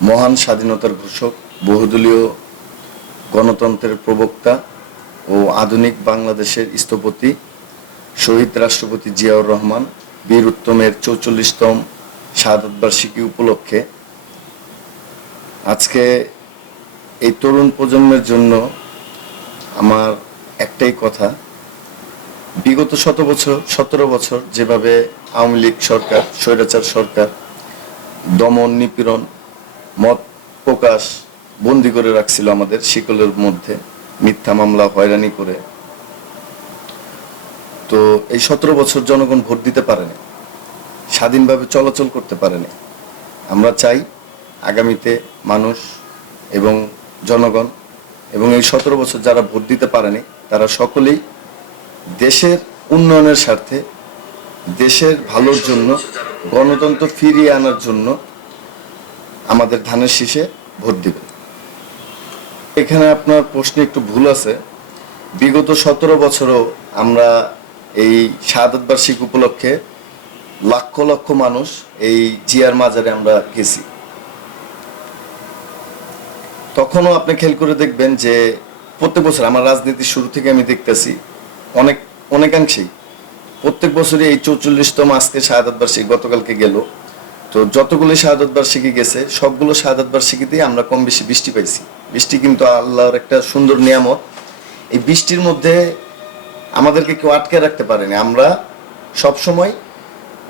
মহান স্বাধীনতার ঘোষক, বহুদলীয় গণতন্ত্রের প্রবক্তা ও আধুনিক বাংলাদেশের স্থপতি শহীদ রাষ্ট্রপতি জিয়াউর রহমান, বীর উত্তমের চৌচল্লিশতম শাহাদত বার্ষিকী উপলক্ষে। আজকে এই তরুণ প্রজন্মের জন্য আমার একটাই কথা, বিগত শত বছর, সতেরো বছর যেভাবে আওয়ামী লীগ সরকার, স্বৈরাচার সরকার, দমন নিপীড়ন মত প্রকাশ বন্দি করে রাখছিল আমাদের শিকলের মধ্যে। মিথ্যা মামলা, হয়রানি করে। তো এই সতেরো বছর জনগণ ভোট দিতে পারেনি। স্বাধীনভাবে চলাচল করতে পারেনি। আমরা চাই আগামীতে মানুষ এবং জনগণ এবং এই সতেরো বছর যারা ভোট দিতে পারেনি, তারা সকলেই দেশের উন্নয়নের স্বার্থে, দেশের ভালোর জন্য, গণতন্ত্র ফিরিয়ে আনার জন্য আমাদের ধানের শীষে ভোট দিবে। এখানে আপনার প্রশ্নে একটু ভুল আছে। বিগত সতেরো বছরও আমরা এই শাহাদত বার্ষিক উপলক্ষে লক্ষ লক্ষ মানুষ এই জিয়ার মাজারে আমরা গেছি। তখনও আপনি খেয়াল করে দেখবেন যে প্রত্যেক বছর আমার রাজনীতির শুরু থেকে আমি দেখতেছি অনেক অনেকাংশেই প্রত্যেক বছরই এই চৌচল্লিশতম আজকে শাহাদত বার্ষিক গতকালকে গেল। তো যতগুলো শাহাদত বার্ষিকী গেছে, সবগুলো শাহাদত বার্ষিকীতেই আমরা কম বেশি বৃষ্টি পাইছি। বৃষ্টি কিন্তু আল্লাহর একটা সুন্দর নিয়ামত। এই বৃষ্টির মধ্যে আমাদেরকে কেউ আটকে রাখতে পারেনি। আমরা সব সময়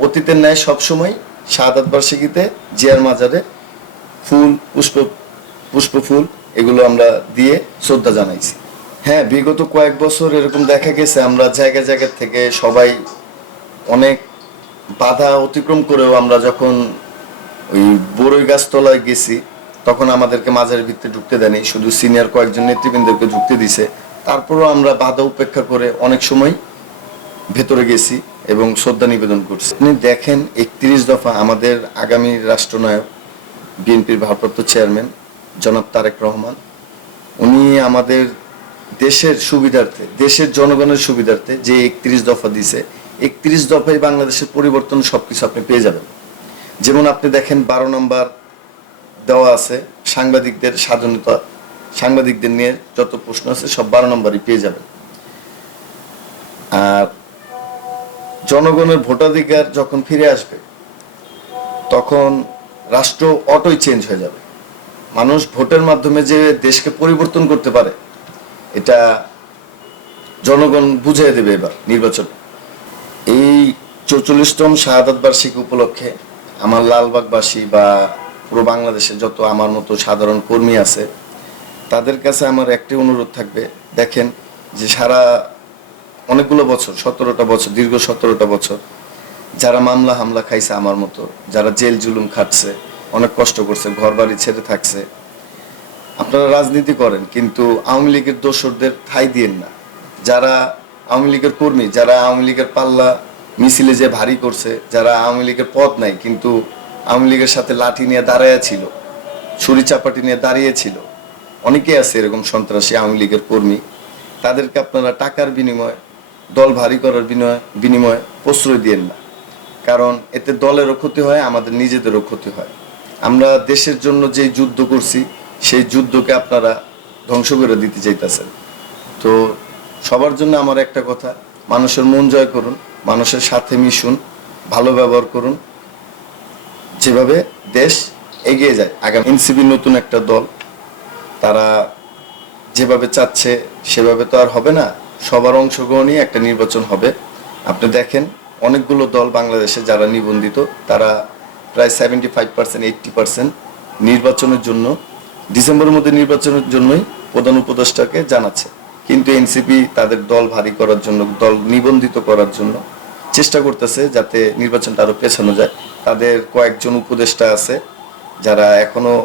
অতীতের ন্যায় সবসময় শাহাদাত বার্ষিকীতে, জিয়ার মাজারে ফুল, পুষ্প পুষ্প ফুল এগুলো আমরা দিয়ে শ্রদ্ধা জানাইছি। হ্যাঁ বিগত কয়েক বছর এরকম দেখা গেছে, আমরা জায়গা জায়গা থেকে সবাই অনেক বাধা অতিক্রম করেও আমরা যখন ওই বড়ই গাছতলায় গেছি, তখন আমাদেরকে মাঝের ভিতরে ঢুকতে দেয়নি। শুধু সিনিয়র কয়েকজন নেতৃবৃন্দকে ঢুকতে দিছে। তারপরও আমরা বাধা উপেক্ষা করে অনেক সময় ভেতরে গেছি এবং শ্রদ্ধা নিবেদন করছি। আপনি দেখেন, একত্রিশ দফা আমাদের আগামী রাষ্ট্রনায়ক, বিএনপির ভারপ্রাপ্ত চেয়ারম্যান, জনাব তারেক রহমান, উনি আমাদের দেশের সুবিধার্থে, দেশের জনগণের সুবিধার্থে যে একত্রিশ দফা দিছে একত্রিশ দফায় বাংলাদেশের পরিবর্তন সবকিছু আপনি পেয়ে যাবেন। যেমন আপনি দেখেন বারো নম্বর দেওয়া আছে, সাংবাদিকদের স্বাধীনতা, সাংবাদিকদের নিয়ে যত প্রশ্ন আছে সব বারো নম্বরই পেয়ে যাবেন। আর জনগণের ভোটাধিকার যখন ফিরে আসবে, তখন রাষ্ট্র অটোই চেঞ্জ হয়ে যাবে। মানুষ ভোটের মাধ্যমে যে দেশকে পরিবর্তন করতে পারে, এটা জনগণ বুঝিয়ে দেবে এবার নির্বাচন। চৌচল্লিশতম শাহাদাত বার্ষিকী উপলক্ষে আমার লালবাগবাসী বা পুরো বাংলাদেশে যত আমার মতো সাধারণ কর্মী আছে, তাদের কাছে আমার একটি অনুরোধ থাকবে। দেখেন যে সারা অনেকগুলো বছর, সতেরোটা বছর, দীর্ঘ সতেরোটা বছর যারা মামলা হামলা খাইছে আমার মতো, যারা জেল জুলুম খাটছে, অনেক কষ্ট করছে ঘর বাড়ি ছেড়ে থাকছে, আপনারা রাজনীতি করেন, কিন্তু আওয়ামী লীগের দোসরদের ঠাই দিয়েন না। যারা আওয়ামী লীগের কর্মী, যারা আওয়ামী লীগের পাল্লা মিছিলে যে ভারী করছে, যারা আওয়ামী লীগের পথ নাই, কিন্তু আওয়ামী লীগের সাথে লাঠি নিয়ে দাঁড়াইয়া ছিল, ছুরি চাপাটি নিয়ে দাঁড়িয়েছিল অনেকেই আছে এরকম সন্ত্রাসী আওয়ামী লীগের কর্মী। তাদেরকে আপনারা টাকার বিনিময়ে, দল ভারী করার বিনিময়ে বিনিময়ে প্রশ্রয় দিয়েন না। কারণ এতে দলেরও ক্ষতি হয়, আমাদের নিজেদেরও ক্ষতি হয়। আমরা দেশের জন্য যে যুদ্ধ করছি, সেই যুদ্ধকে আপনারা ধ্বংস করে দিতে চাইতেছেন। তো সবার জন্য আমার একটা কথা, মানুষের মন জয় করুন। মানুষের সাথে মিশুন, ভালো ব্যবহার করুন। যেভাবে দেশ এগিয়ে যায়, আগামী এনসিবি নতুন একটা দল, তারা যেভাবে চাচ্ছে, সেভাবে তো আর হবে না। সবার অংশগ্রহণই একটা নির্বাচন হবে। আপনি দেখেন, অনেকগুলো দল বাংলাদেশে যারা নিবন্ধিত, তারা প্রায় seventy five percent eighty percent নির্বাচনের জন্য, ডিসেম্বরের মধ্যে নির্বাচনের জন্যই প্রধান উপদেষ্টাকে জানাচ্ছে। কিন্তু এনসিপি তাদের দল ভারী করার জন্য, দল নিবন্ধিত করার জন্য চেষ্টা করতেছে যাতে নির্বাচনটা আরও পেছানো যায়। তাদের কয়েকজন উপদেষ্টা আছে যারা এখনও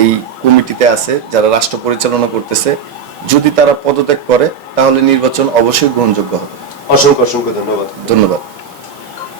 এই কমিটিতে আছে যারা রাষ্ট্র পরিচালনা করতেছে। যদি তারা পদত্যাগ করে তাহলে নির্বাচন অবশ্যই গ্রহণযোগ্য হবে। অসংখ্য অসংখ্য ধন্যবাদ। ধন্যবাদ।